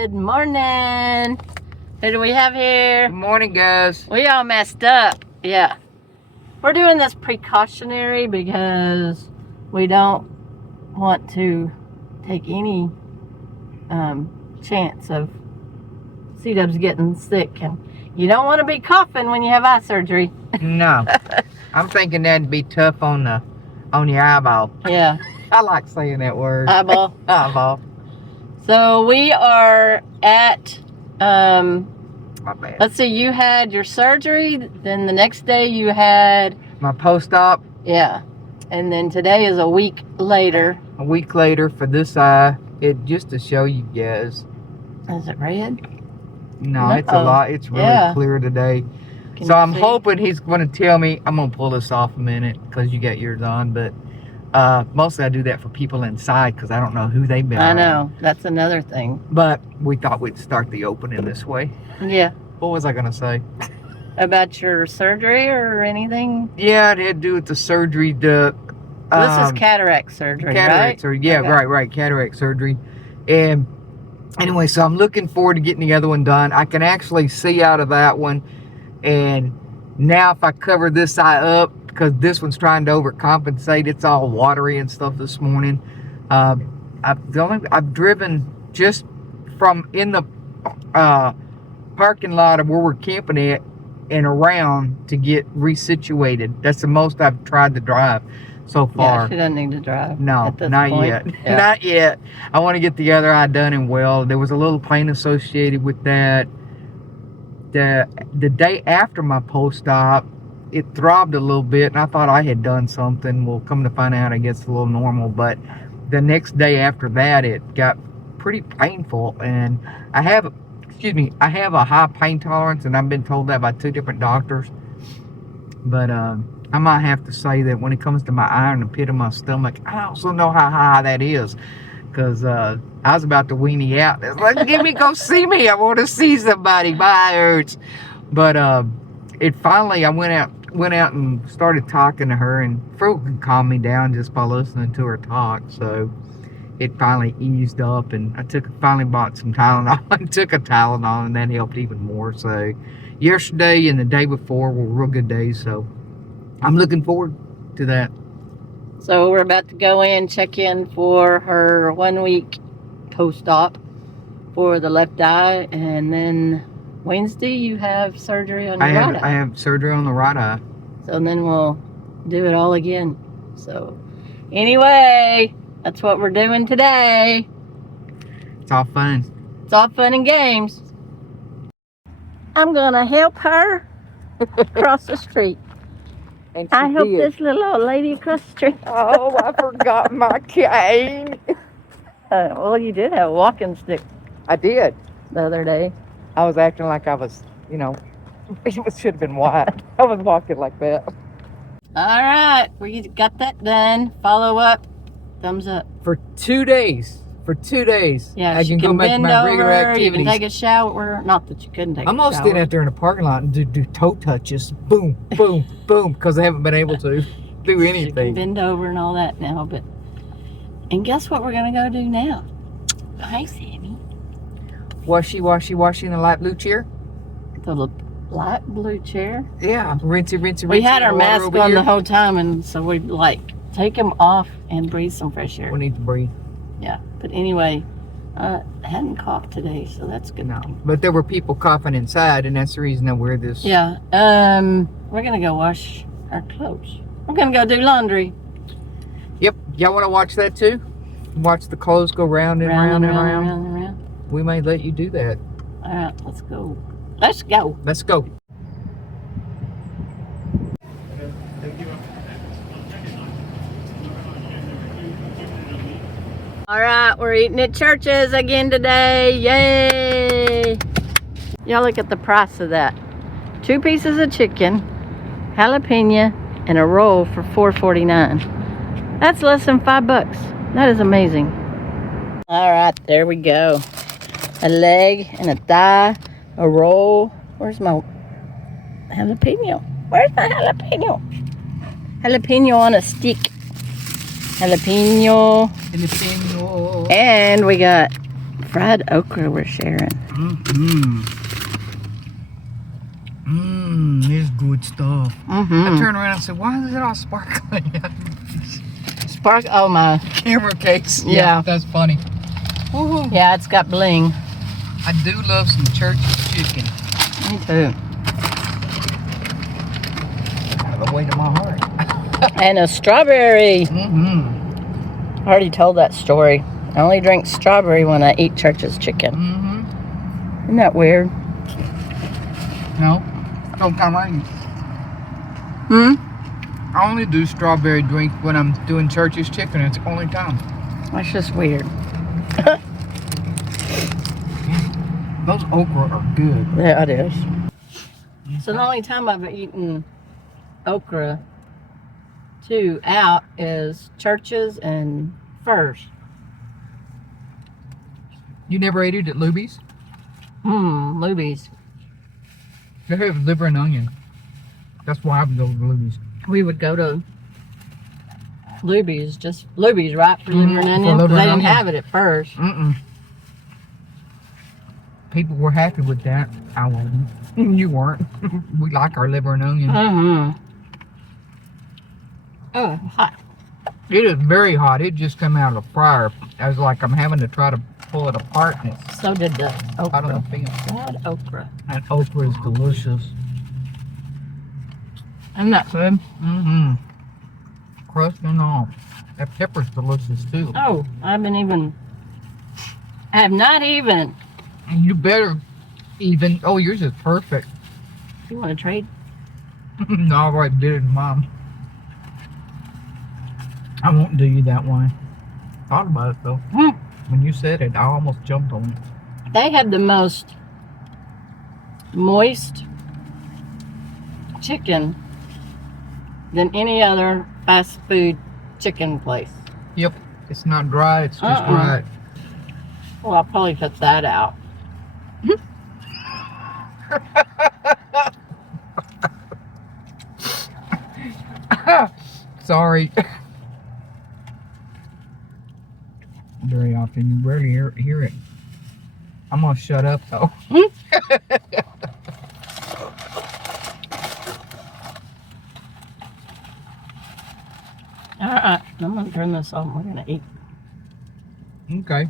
Good morning. Who do we have here? Good morning, guys. We all messed up. Yeah. We're doing this precautionary because we don't want to take any chance of CDubs getting sick. And you don't want to be coughing when you have eye surgery. No. I'm thinking that'd be tough on your eyeball. Yeah. I like saying that word. Eyeball. Eyeball. So we are at, My bad. let's see, you had your surgery, then the next day you had... My post-op. Yeah. And then today is a week later. A week later for this eye. Just to show you guys. Is it red? No, it's a lot. It's really clear today. So I'm hoping he's going to tell me. I'm going to pull this off a minute because you got yours on. But mostly I do that for people inside because I don't know who they've been around. I know. That's another thing. But we thought we'd start the opening this way. Yeah. What was I going to say? About your surgery or anything? Yeah, it had to do with the surgery. This is cataract surgery, cataract surgery. Yeah, okay. right. Cataract surgery. And anyway, so I'm looking forward to getting the other one done. I can actually see out of that one. And now if I cover this eye up, because this one's trying to overcompensate, it's all watery and stuff this morning. I've driven just from in the parking lot of where we're camping at and around to get resituated. That's the most I've tried to drive so far. Yeah, she doesn't need to drive. No, not yet. Yeah. Not yet. I want to get the other eye done and well. There was a little pain associated with that. The day after my post-op, it throbbed a little bit, and I thought I had done something. Well, come to find out, I guess it's a little normal. But the next day after that, it got pretty painful, and I have a high pain tolerance, and I've been told that by 2 different doctors. But I might have to say that when it comes to my eye in the pit of my stomach, I also know how high that is, because I was about to weenie out. It's like, go see me. I want to see somebody. My eye hurts. But it finally, I went out and started talking to her, and Frugal could calm me down just by listening to her talk. So it finally eased up, and I finally bought some Tylenol and took a Tylenol, and that helped even more. So yesterday and the day before were real good days. So I'm looking forward to that. So we're about to go in, check in for her 1 week post-op for the left eye, and then Wednesday you have surgery on your right eye. I have surgery on the right eye. So then we'll do it all again. So anyway, that's what we're doing today. It's all fun. It's all fun and games. I'm gonna help her across the street. And I helped this little old lady across the street. Oh, I forgot my cane. Well, you did have a walking stick I did. the other day. I was acting like I was, it should have been white. I was walking like that. All right, we got that done. Follow up, thumbs up. For 2 days. Yeah, I you can go back to bend my regular over, you activities. can take a shower. Not that you couldn't take I'm a gonna shower. stand out there in the parking lot and do toe touches. Boom, boom, boom, because I haven't been able to do You can anything. bend over and all that now, but... And guess what we're gonna go do now? Hi, Sammy. Washy in the light blue chair? The light blue chair. Yeah, rinsey. We had our water mask over on here. the whole time, and so we'd like take them off and breathe some fresh air. We need to breathe. Yeah, but anyway, I hadn't coughed today, so that's good. No, but there were people coughing inside, and that's the reason I wear this. Yeah, we're gonna go wash our clothes. I'm gonna go do laundry. Yep. Y'all want to watch that too? Watch the clothes go round and round and round. We may let you do that. All right, let's go. Let's go. Let's go. All right, we're eating at Church's again today. Yay! Y'all look at the price of that. 2 pieces of chicken, jalapeno, and a roll for $4.49. That's less than $5. That is amazing. All right, there we go. A leg and a thigh, a roll. Where's my jalapeno? Where's my jalapeno? Jalapeno on a stick. Jalapeno. And we got fried okra we're sharing. It's good stuff. I turned around and said, why is it all sparkling? Oh my. Camera case. Yeah. That's funny. Woo-hoo. Yeah, it's got bling. I do love some church chicken. Me too. Out of the way to my heart. And a strawberry. I already told that story. I only drink strawberry when I eat Church's chicken. Isn't that weird? No. Don't come right. I only do strawberry drink when I'm doing Church's chicken. It's the only time. That's just weird. Those okra are good. Yeah, it is. So the only time I've eaten okra out is Church's and Furs. You never ate it at Luby's? Luby's. They have liver and onion. That's why I would go to Luby's. We would go to Luby's, just Luby's, right? For liver and For onion? liver They and didn't onion. have it at Furs. People were happy with that. I wasn't. You weren't. We like our liver and onion. Oh, hot. It is very hot. It just came out of the fryer. I was like, I'm having to try to pull it apart. And it's So did the okra. out of the fin. Fried okra. That okra is delicious. Isn't that good? Crust and all. That pepper's delicious too. Oh, I have not even. And you better even. Oh, yours is perfect. You want to trade? No, I already did it, Mom. I won't do you that one. Thought about it though. When you said it, I almost jumped on it. They have the most moist chicken than any other fast food chicken place. Yep. It's not dry, it's just right. Well, I'll probably cut that out. Sorry. Very often, you rarely hear it. I'm gonna shut up though. Alright, I'm gonna turn this off. We're gonna eat. Okay.